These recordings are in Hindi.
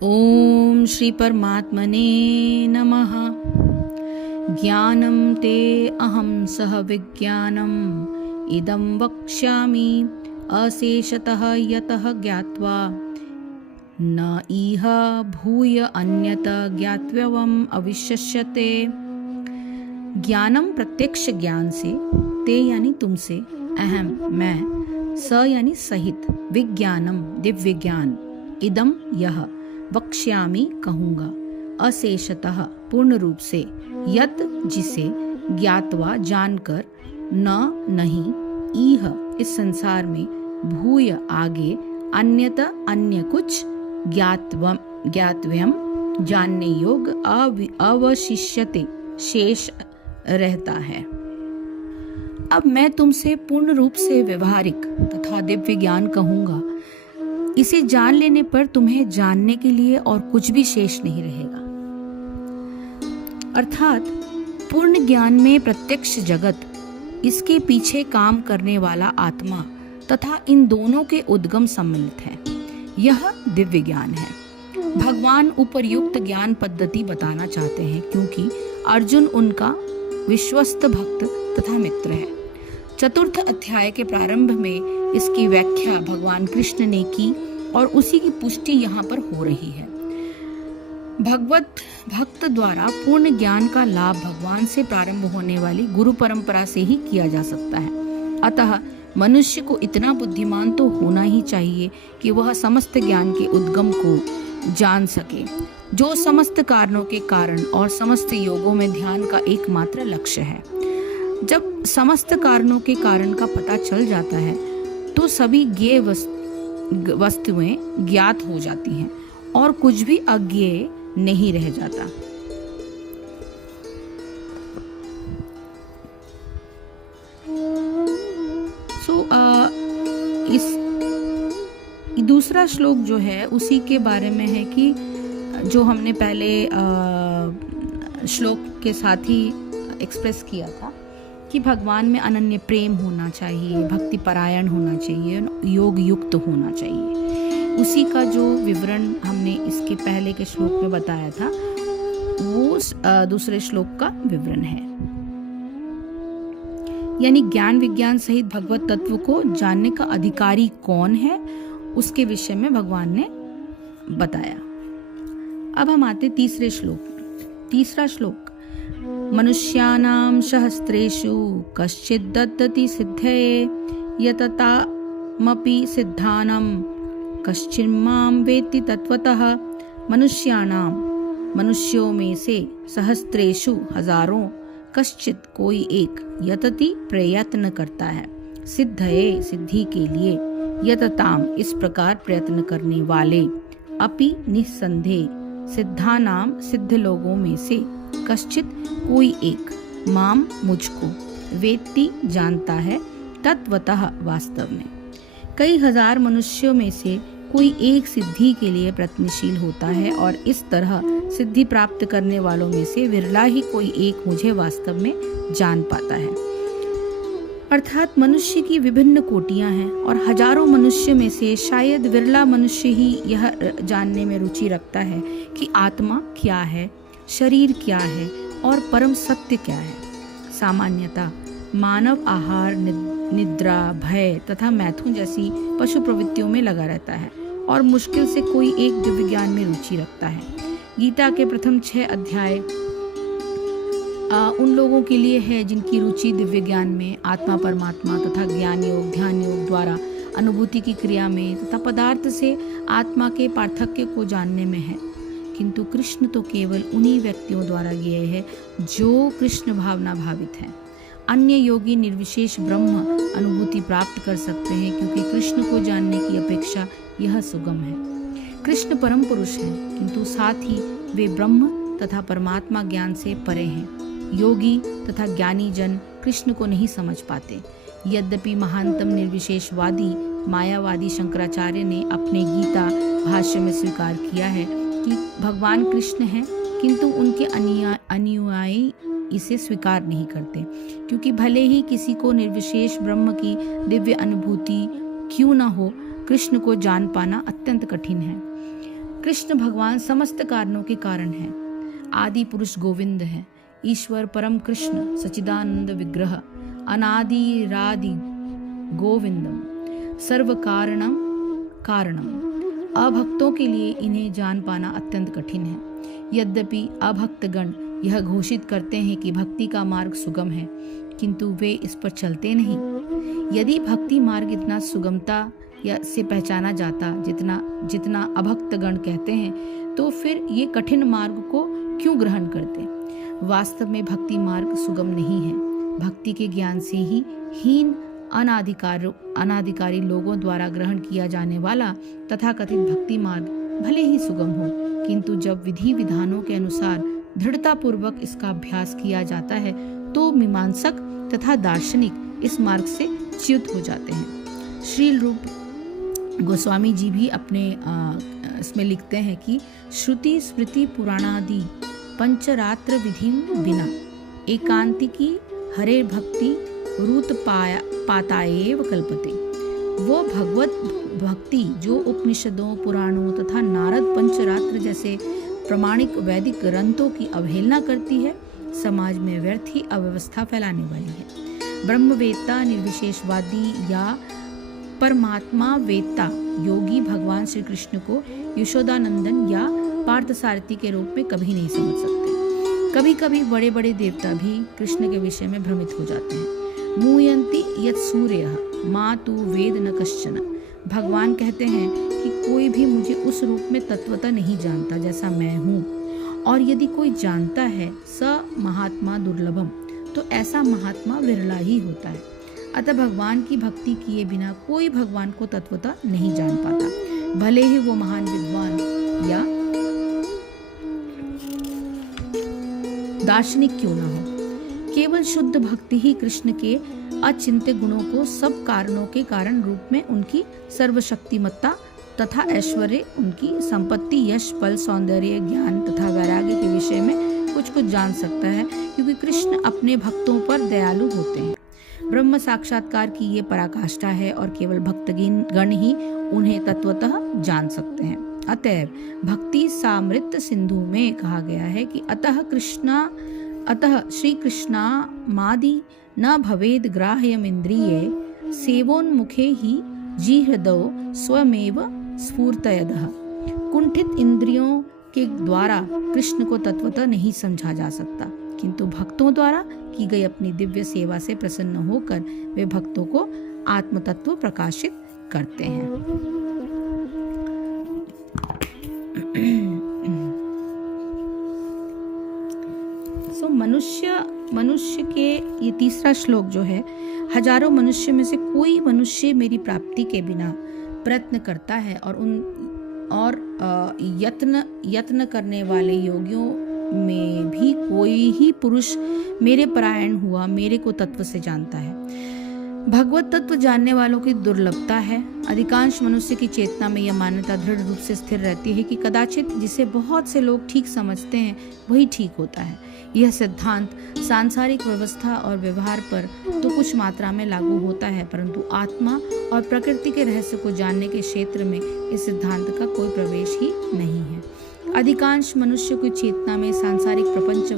ओम श्री परमात्मने नमः। ज्ञानं ते अहं सह विज्ञानम् इदं वक्ष्यामि अशेषतः यतः ज्ञात्वा न इह भूय अन्यत ज्ञातव्यम् अविशस्यते। ज्ञानम प्रत्यक्ष ज्ञान से, ते यानी तुमसे, अहम मैं, स यानी सहित, विज्ञानम दिव्य ज्ञान, इदम यह, वक्ष्यामि कहूँगा, अशेषतः पूर्ण रूप से, यत जिसे, ज्ञात्वा जानकर, न नहीं, इह इस संसार में, भूय आगे, अन्यत अन्य कुछ, ज्ञातव्यम जानने योग्य, अवशिष्यते शेष रहता है। अब मैं तुमसे पूर्ण रूप से व्यवहारिक तथा दिव्य ज्ञान कहूँगा। इसे जान लेने पर तुम्हें जानने के लिए और कुछ भी शेष नहीं रहेगा। अर्थात पूर्ण ज्ञान में प्रत्यक्ष जगत, इसके पीछे काम करने वाला आत्मा तथा इन दोनों के उद्गम सम्मिलित है। यह दिव्य ज्ञान है। भगवान उपर्युक्त ज्ञान पद्धति बताना चाहते हैं क्योंकि अर्जुन उनका विश्वस्त भक्त तथा मित्र है। चतुर्थ अध्याय के प्रारंभ में इसकी व्याख्या भगवान कृष्ण ने की और उसी की पुष्टि यहाँ पर हो रही है। भगवत भक्त द्वारा पूर्ण ज्ञान का लाभ भगवान से प्रारंभ होने वाली गुरु परंपरा से ही किया जा सकता है। अतः मनुष्य को इतना बुद्धिमान तो होना ही चाहिए कि वह समस्त ज्ञान के उद्गम को जान सके, जो समस्त कारणों के कारण और समस्त योगों में ध्यान का एकमात्र लक्ष्य है। जब समस्त कारणों के कारण का पता चल जाता है तो सभी ज्ञेय वस्तुएं ज्ञात हो जाती हैं और कुछ भी अज्ञेय नहीं रह जाता। इस दूसरा श्लोक जो है उसी के बारे में है कि जो हमने पहले श्लोक के साथ ही एक्सप्रेस किया था कि भगवान में अनन्य प्रेम होना चाहिए, भक्ति परायण होना चाहिए, योग युक्त होना चाहिए। उसी का जो विवरण हमने इसके पहले के श्लोक में बताया था वो दूसरे श्लोक का विवरण है। यानी ज्ञान विज्ञान सहित भगवत तत्व को जानने का अधिकारी कौन है, उसके विषय में भगवान ने बताया। अब हम आते तीसरे श्लोक में। तीसरा श्लोक, मनुष्याणां सहस्रेषु कश्चित् ददति सिद्धये यततामपि सिद्धानां कश्चिन्मां वेत्ति तत्वतः। मनुष्यों में से सहस्रेषु हजारों, कश्चित कोई एक, यतति प्रयत्न करता है, सिद्धये सिद्धि के लिए, यतताम इस प्रकार प्रयत्न करने वाले, अपि निस्संदेह सिद्धानाम सिद्ध लोगों में से, कश्चित कोई एक, माम मुझको, वेत्ति जानता है, तत्वतः वास्तव में। कई हजार मनुष्यों में से कोई एक सिद्धि के लिए प्रयत्नशील होता है और इस तरह सिद्धि प्राप्त करने वालों में से विरला ही कोई एक मुझे वास्तव में जान पाता है। अर्थात मनुष्य की विभिन्न कोटियां हैं और हजारों मनुष्य में से शायद विरला मनुष्य ही यह जानने में रुचि रखता है कि आत्मा क्या है, शरीर क्या है और परम सत्य क्या है। सामान्यतः मानव आहार, निद्रा, भय तथा मैथुन जैसी पशु प्रवृत्तियों में लगा रहता है और मुश्किल से कोई एक दिव्य ज्ञान में रुचि रखता है। गीता के प्रथम 6 अध्याय उन लोगों के लिए है जिनकी रुचि दिव्य ज्ञान में, आत्मा परमात्मा तथा ज्ञान योग, ध्यान योग द्वारा अनुभूति की क्रिया में तथा पदार्थ से आत्मा के पार्थक्य को जानने में है। किंतु कृष्ण तो केवल उन्हीं व्यक्तियों द्वारा ज्ञेय है जो कृष्ण भावना भावित हैं। अन्य योगी निर्विशेष ब्रह्म अनुभूति प्राप्त कर सकते हैं क्योंकि कृष्ण को जानने की अपेक्षा यह सुगम है। कृष्ण परम पुरुष है किंतु साथ ही वे ब्रह्म तथा परमात्मा ज्ञान से परे हैं। योगी तथा ज्ञानी जन कृष्ण को नहीं समझ पाते। यद्यपि महानतम निर्विशेषवादी मायावादी शंकराचार्य ने अपने गीता भाष्य में स्वीकार किया है कि भगवान कृष्ण हैं, किंतु उनके अनुयायी इसे स्वीकार नहीं करते क्योंकि भले ही किसी को निर्विशेष ब्रह्म की दिव्य अनुभूति क्यों न हो, कृष्ण को जान पाना अत्यंत कठिन है। कृष्ण भगवान समस्त कारणों के कारण है। आदि पुरुष गोविंद है। ईश्वर परम कृष्ण सच्चिदानंद विग्रह अनादिरादि गोविंदम सर्व कारणम कारणम। अभक्तों के लिए इन्हें जान पाना अत्यंत कठिन है। यद्यपि अभक्तगण यह घोषित करते हैं कि भक्ति का मार्ग सुगम है, किंतु वे इस पर चलते नहीं। यदि भक्ति मार्ग इतना सुगमता या से पहचाना जाता जितना अभक्तगण कहते हैं, तो फिर ये कठिन मार्ग को क्यों ग्रहण करते। वास्तव में भक्ति मार्ग सुगम नहीं है। भक्ति के ज्ञान से ही हीन अनाधिकारी लोगों द्वारा ग्रहण किया जाने वाला तथाकथित भक्ति मार्ग भले ही सुगम हो, किंतु जब विधि विधानों के अनुसार दृढ़ता पूर्वक इसका अभ्यास किया जाता है तो मीमांसक तथा दार्शनिक इस मार्ग से च्युत हो जाते हैं। श्रील रूप गोस्वामी जी भी अपने इसमें लिखते हैं कि श्रुति स्मृति पुराणादि पंचरात्र विधि बिना एकांतिकी हरे भक्ति रूत पाताएव कल्पते। वो भगवत भक्ति जो उपनिषदों पुराणों तथा नारद पंचरात्र जैसे प्रमाणिक वैदिक ग्रंथों की अवहेलना करती है, समाज में व्यर्थ ही अव्यवस्था फैलाने वाली है। ब्रह्मवेत्ता निर्विशेषवादी या परमात्मा वेत्ता योगी भगवान श्री कृष्ण को यशोदानंदन या पार्थसारथी के रूप में कभी नहीं समझ सकते। कभी कभी बड़े बड़े देवता भी कृष्ण के विषय में भ्रमित हो जाते हैं। मूयन्ति यत् सूर्यः मा तु वेद न कश्चन। भगवान कहते हैं कि कोई भी मुझे उस रूप में तत्वतः नहीं जानता जैसा मैं हूँ, और यदि कोई जानता है स महात्मा दुर्लभम, तो ऐसा महात्मा विरला ही होता है। अतः भगवान की भक्ति किए बिना कोई भगवान को तत्वतः नहीं जान पाता, भले ही वो महान विद्वान या दार्शनिक क्यों न हो। केवल शुद्ध भक्ति ही कृष्ण के अचिंत्य गुणों को सब कारणों के कारण रूप में उनकी सर्वशक्तिमत्ता तथा ऐश्वर्य, उनकी संपत्ति, यश, बल, सौंदर्य, ज्ञान तथा वैराग्य के विषय में कुछ जान सकता है, क्योंकि कृष्ण अपने भक्तों पर दयालु होते हैं। ब्रह्म साक्षात्कार की ये पराकाष्ठा है और केवल भक्तगण ही उन्हें तत्वतः जान सकते हैं। अतएव भक्ति सामृत सिंधु में कहा गया है कि अतः श्री कृष्णामादि न भवेद ग्राह्यमिंद्रिये सेवोन्मुखे ही जिहृदौ स्वमेव स्फूर्तयदः। कुंठित इंद्रियों के द्वारा कृष्ण को तत्वतः नहीं समझा जा सकता, किंतु भक्तों द्वारा की गई अपनी दिव्य सेवा से प्रसन्न होकर वे भक्तों को आत्म तत्व प्रकाशित करते हैं। मनुष्य के ये तीसरा श्लोक जो है, हजारों मनुष्य में से कोई मनुष्य मेरी प्राप्ति के बिना प्रयत्न करता है और यत्न करने वाले योगियों में भी कोई ही पुरुष मेरे परायण हुआ मेरे को तत्व से जानता है। भगवत तत्व जानने वालों की दुर्लभता है। अधिकांश मनुष्य की चेतना में यह मान्यता दृढ़ रूप से स्थिर रहती है कि कदाचित जिसे बहुत से लोग ठीक समझते हैं वही ठीक होता है। यह सिद्धांत सांसारिक व्यवस्था और व्यवहार पर तो कुछ मात्रा में लागू होता है, परंतु आत्मा और प्रकृति के रहस्य को जानने के क्षेत्र में इस सिद्धांत का कोई प्रवेश ही नहीं है। अधिकांश मनुष्य की चेतना में सांसारिक प्रपंच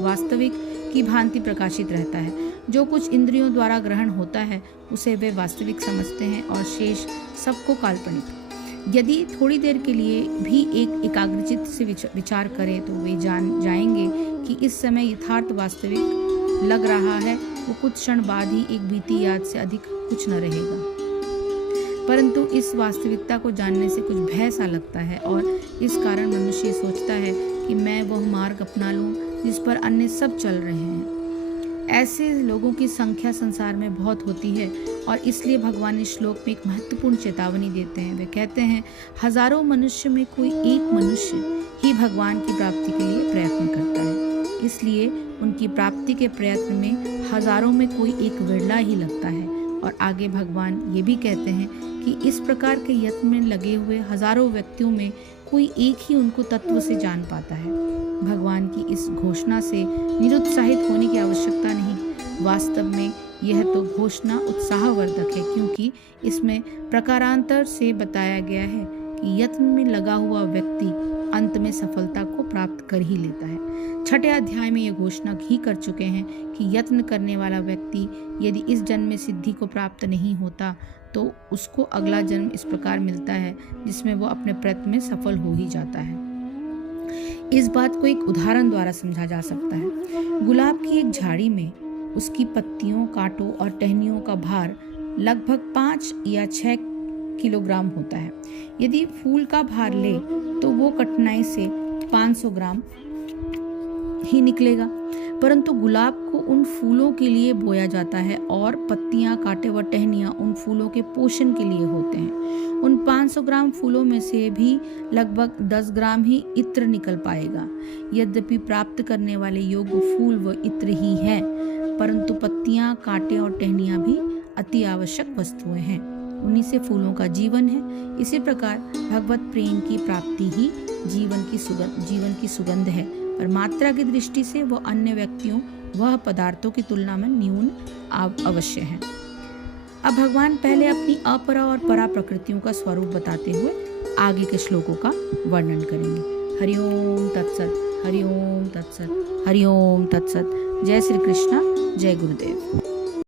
वास्तविक की भांति प्रकाशित रहता है। जो कुछ इंद्रियों द्वारा ग्रहण होता है उसे वे वास्तविक समझते हैं और शेष सबको काल्पनिक। यदि थोड़ी देर के लिए भी एकाग्रचित्त से विचार करें तो वे जान जाएंगे कि इस समय यथार्थ वास्तविक लग रहा है, वो कुछ क्षण बाद ही एक बीती याद से अधिक कुछ न रहेगा। परंतु इस वास्तविकता को जानने से कुछ भय सा लगता है और इस कारण मनुष्य सोचता है कि मैं वह मार्ग अपना लूं जिस पर अन्य सब चल रहे हैं। ऐसे लोगों की संख्या संसार में बहुत होती है और इसलिए भगवान इस श्लोक में एक महत्वपूर्ण चेतावनी देते हैं। वे कहते हैं, हजारों मनुष्य में कोई एक मनुष्य ही भगवान की प्राप्ति के लिए प्रयत्न करता है, इसलिए उनकी प्राप्ति के प्रयत्न में हजारों में कोई एक विरला ही लगता है। और आगे भगवान ये भी कहते हैं कि इस प्रकार के यत्न में लगे हुए हजारों व्यक्तियों में कोई एक ही उनको तत्व से जान पाता है। भगवान की इस घोषणा से निरुत्साहित होने की आवश्यकता नहीं। वास्तव में यह तो घोषणा उत्साहवर्धक है, क्योंकि इसमें प्रकारांतर से बताया गया है कि यत्न में लगा हुआ व्यक्ति अंत में सफलता को प्राप्त कर ही लेता है। 6ठे अध्याय में ये घोषणा ही कर चुके हैं कि यत्न करने वाला व्यक्ति यदि इस जन्म में सिद्धि को प्राप्त नहीं होता तो उसको अगला जन्म इस प्रकार मिलता है जिसमें वो अपने प्रयत्न में सफल हो ही जाता है। इस बात को एक उदाहरण द्वारा समझा जा सकता है। गुलाब की एक झाड़ी में उसकी पत्तियों, कांटों और टहनियों का भार लगभग 5 या 6 किलोग्राम होता है। यदि फूल का भार ले तो वो कठिनाई से 500 ग्राम ही निकलेगा, परंतु गुलाब को उन फूलों के लिए बोया जाता है और पत्तियां, कांटे व टहनियां उन फूलों के पोषण के लिए होते हैं। उन 500 ग्राम फूलों में से भी लगभग 10 ग्राम ही इत्र निकल पाएगा। यद्यपि प्राप्त करने वाले योग्य फूल व इत्र ही है, परंतु पत्तियां, कांटे और टहनियां भी अति आवश्यक वस्तुएं हैं। उन्हीं से फूलों का जीवन है। इसी प्रकार भगवत प्रेम की प्राप्ति ही जीवन की सुगंध है, पर मात्रा की दृष्टि से वह अन्य व्यक्तियों वह पदार्थों की तुलना में न्यून अवश्य है। अब भगवान पहले अपनी अपरा और परा प्रकृतियों का स्वरूप बताते हुए आगे के श्लोकों का वर्णन करेंगे। हरिओम तत्सत, हरिओम तत्सत, हरिओम तत्सत। जय श्री कृष्ण, जय गुरुदेव।